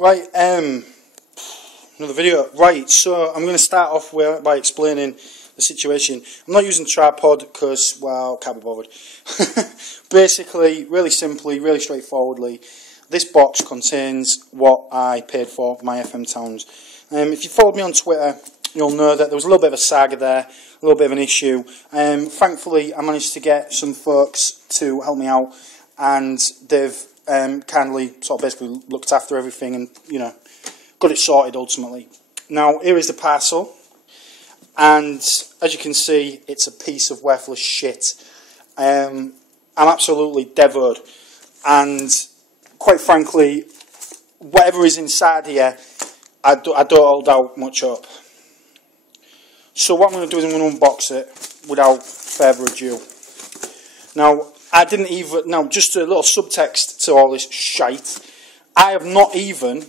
Right, another video. Right, so I'm going to start off by explaining the situation. I'm not using a tripod because, well, can't be bothered. Basically, really simply, really straightforwardly, this box contains what I paid for my FM Towns. If you followed me on Twitter, you'll know that there was a little bit of a saga there, a little bit of an issue. Thankfully, I managed to get some folks to help me out, and they've kindly sort of basically looked after everything and, you know, got it sorted ultimately. Now, here is the parcel, and as you can see, it's a piece of worthless shit. I'm absolutely devoured, and quite frankly, whatever is inside here, I don't hold out much up. So what I'm going to do is I'm going to unbox it without further ado. Now, I didn't even, now just a little subtext to all this shite. I have not even,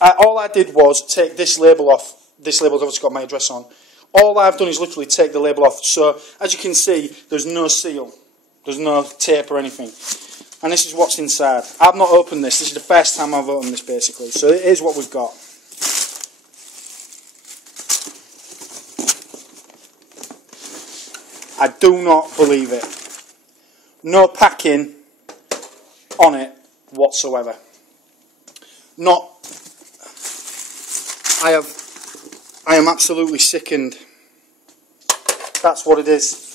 all I did was take this label off. This label's obviously got my address on. All I've done is literally take the label off. So, as you can see, there's no seal. There's no tape or anything. And this is what's inside. I've not opened this. This is the first time I've opened this, basically. So, it is what we've got. I do not believe it. No packing on it whatsoever. Not. I am absolutely sickened. That's what it is.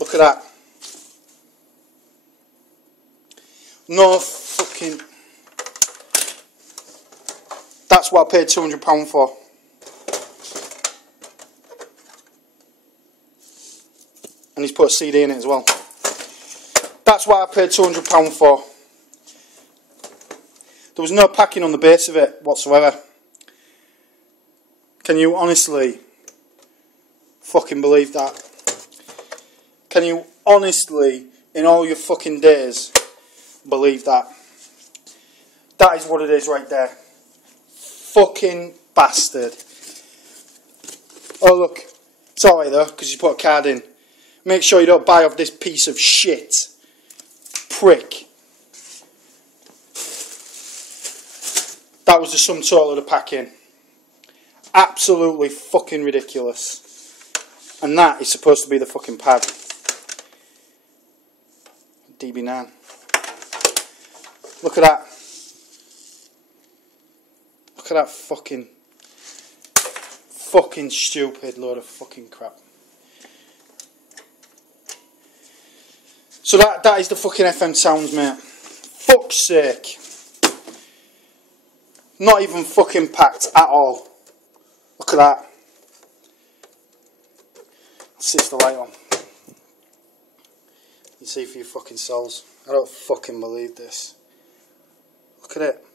Look at that. No fucking. That's what I paid £200 for. And he's put a CD in it as well. That's what I paid £200 for. There was no packing on the base of it whatsoever. Can you honestly fucking believe that? Can you honestly, in all your fucking days, believe that? That is what it is right there. Fucking bastard. Oh look, it's alright though, because you put a card in. Make sure you don't buy off this piece of shit. Prick. That was the sum total of the packing. Absolutely fucking ridiculous. And that is supposed to be the fucking pad. DB9. Look at that. Look at that fucking stupid load of fucking crap. So that is the fucking FM Sounds, mate. Fuck's sake. Not even fucking packed at all. Look at that. Let's switch the light on. You see for your fucking souls. I don't fucking believe this. Look at it.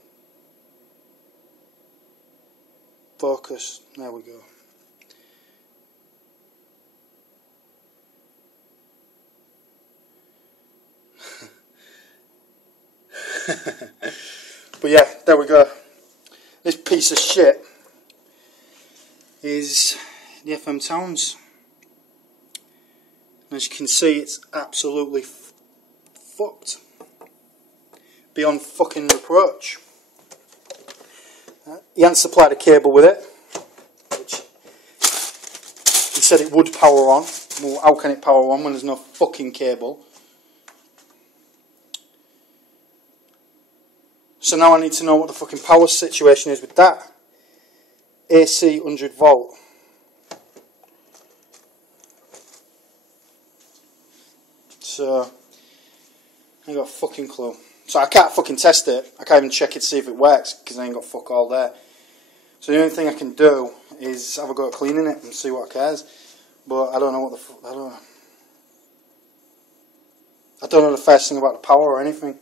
Focus. There we go. But yeah, there we go. This piece of shit is the FM Towns. As you can see, it's absolutely fucked. Beyond fucking reproach. He hadn't supplied a cable with it, which he said it would power on. Well, how can it power on when there's no fucking cable? So now I need to know what the fucking power situation is with that. AC 100 volt. So, I ain't got a fucking clue. So I can't fucking test it. I can't even check it to see if it works because I ain't got fuck all there. So the only thing I can do is have a go at cleaning it and see what cares. But I don't know what the fuck, I don't know the first thing about the power or anything.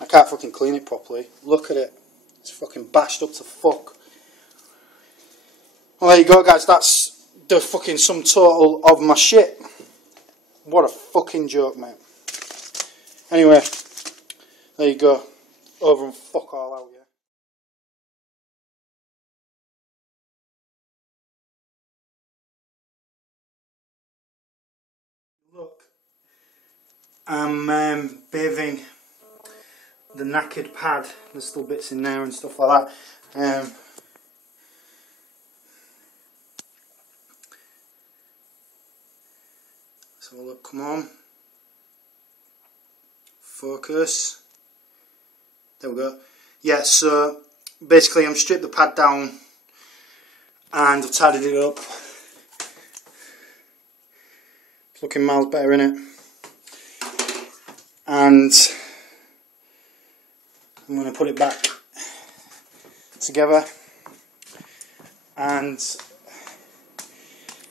I can't fucking clean it properly. Look at it. It's fucking bashed up to fuck. Well, there you go, guys. That's the fucking sum total of my shit. What a fucking joke, mate. Anyway, there you go. Over and fuck all out, yeah. Look, I'm bathing the knackered pad. There's still bits in there and stuff like that. Let's have a look, come on. Focus. There we go. Yeah, so basically I'm stripped the pad down and I've tidied it up. It's looking miles better, innit? And I'm going to put it back together. And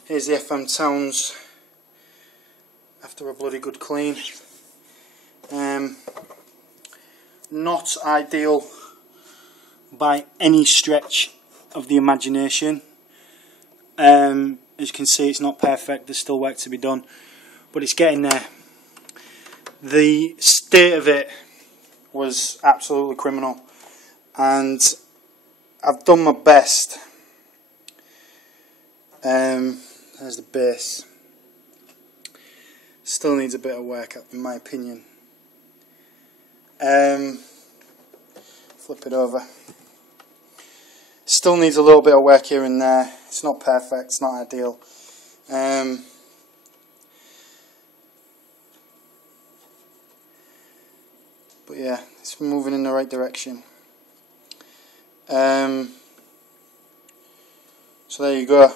here's the FM Towns after a bloody good clean. Not ideal by any stretch of the imagination. As you can see, it's not perfect, there's still work to be done, but it's getting there. The state of it was absolutely criminal, and I've done my best. There's the base. Still needs a bit of work, in my opinion. Flip it over. Still needs a little bit of work here and there. It's not perfect, it's not ideal. But yeah, it's moving in the right direction. So there you go.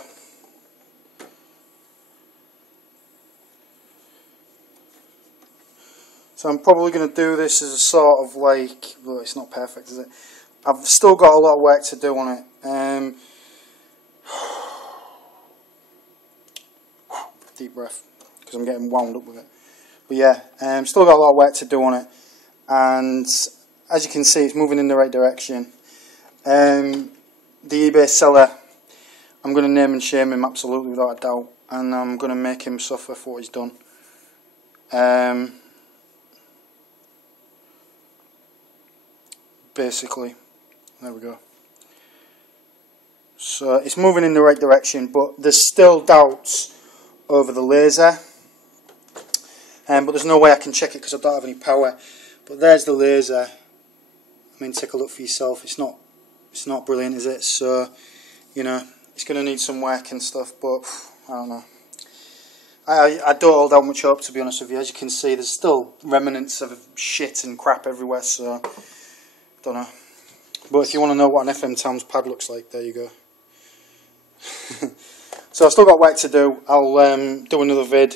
So I'm probably going to do this as a sort of like, well, it's not perfect, is it? I've still got a lot of work to do on it. Deep breath, because I'm getting wound up with it. But yeah, still got a lot of work to do on it. And as you can see, it's moving in the right direction. The eBay seller, I'm going to name and shame him absolutely without a doubt. And I'm going to make him suffer for what he's done. Basically, there we go. So it's moving in the right direction, but there's still doubts over the laser. But there's no way I can check it because I don't have any power. But there's the laser. I mean, take a look for yourself. It's not brilliant, is it? So, you know, it's going to need some work and stuff. But I don't know. I don't hold out much hope, to be honest with you. As you can see, there's still remnants of shit and crap everywhere. So, don't know. But if you want to know what an FM Towns pad looks like, there you go. So I've still got work to do. I'll do another vid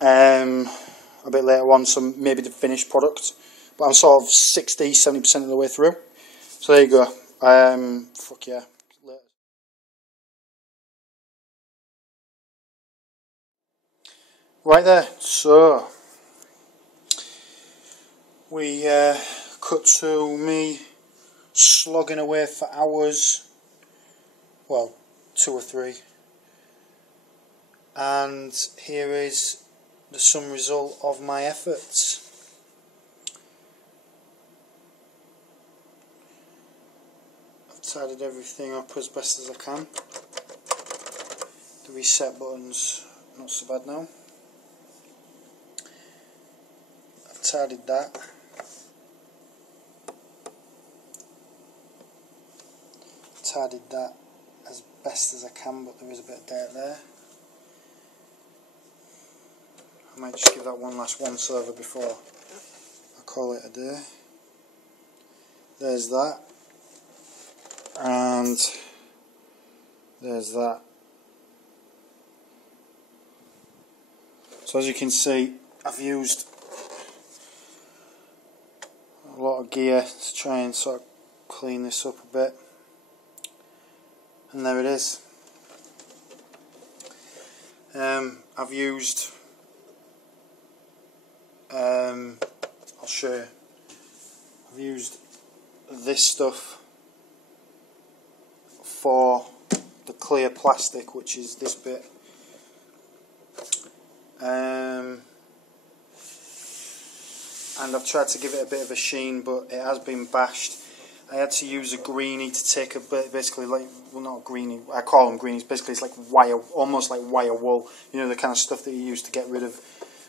a bit later on, some maybe the finished product. But I'm sort of 60-70% of the way through. So there you go. Fuck yeah. Later. Right there. So we cut to me slogging away for hours. Well, 2 or 3. And here is the sum result of my efforts. I've tidied everything up as best as I can. The reset button's not so bad now. I've tidied that. Tidied that as best as I can, but there is a bit of dirt there. I might just give that one last once over before I call it a day. There's that, and there's that. So as you can see, I've used a lot of gear to try and sort of clean this up a bit. And there it is. I've used, I'll show you, I've used this stuff for the clear plastic, which is this bit. And I've tried to give it a bit of a sheen, but it has been bashed. I had to use a greenie to take a bit, basically like, well, not a greenie, I call them greenies, basically it's like wire, almost like wire wool, you know, the kind of stuff that you use to get rid of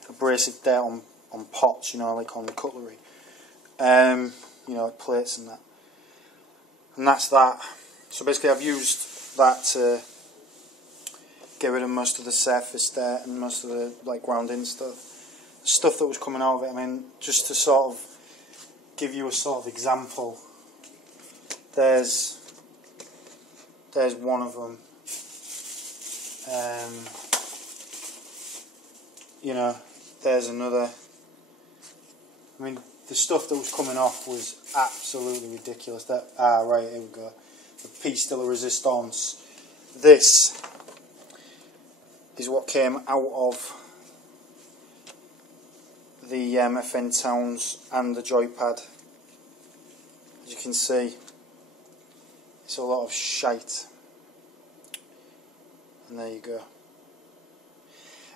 abrasive dirt on pots, you know, like on cutlery. you know, like plates and that. And that's that. So basically I've used that to get rid of most of the surface dirt and most of the like ground-in stuff. The stuff that was coming out of it, I mean, just to sort of give you a sort of example, there's one of them. You know, there's another. I mean, the stuff that was coming off was absolutely ridiculous. That right, here we go. The piece de la resistance. This is what came out of the FN Towns and the joypad. As you can see, it's a lot of shite. And there you go.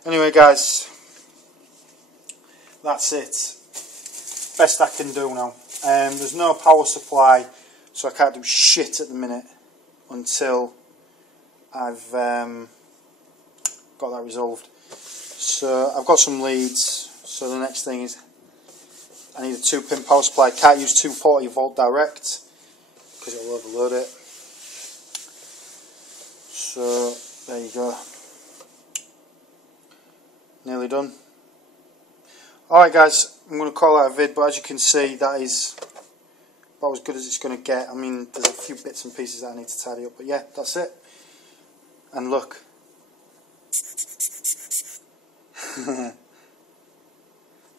Anyway, guys, that's it. Best I can do now. There's no power supply, so I can't do shit at the minute until I've got that resolved. So I've got some leads. So the next thing is I need a 2-pin power supply. Can't use 240 volt direct because it'll overload it. So there you go. Nearly done. Alright guys, I'm going to call that a vid, but as you can see that is about as good as it's going to get. I mean, there's a few bits and pieces that I need to tidy up, but yeah, that's it. And look.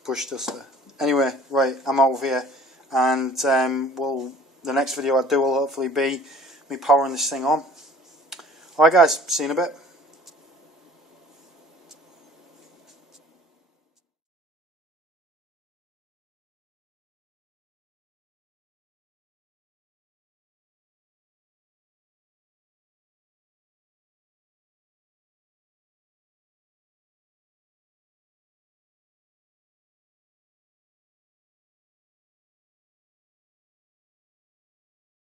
Brush duster. Anyway, right, I'm out of here, and the next video I do will hopefully be me powering this thing on. Alright guys, see you in a bit.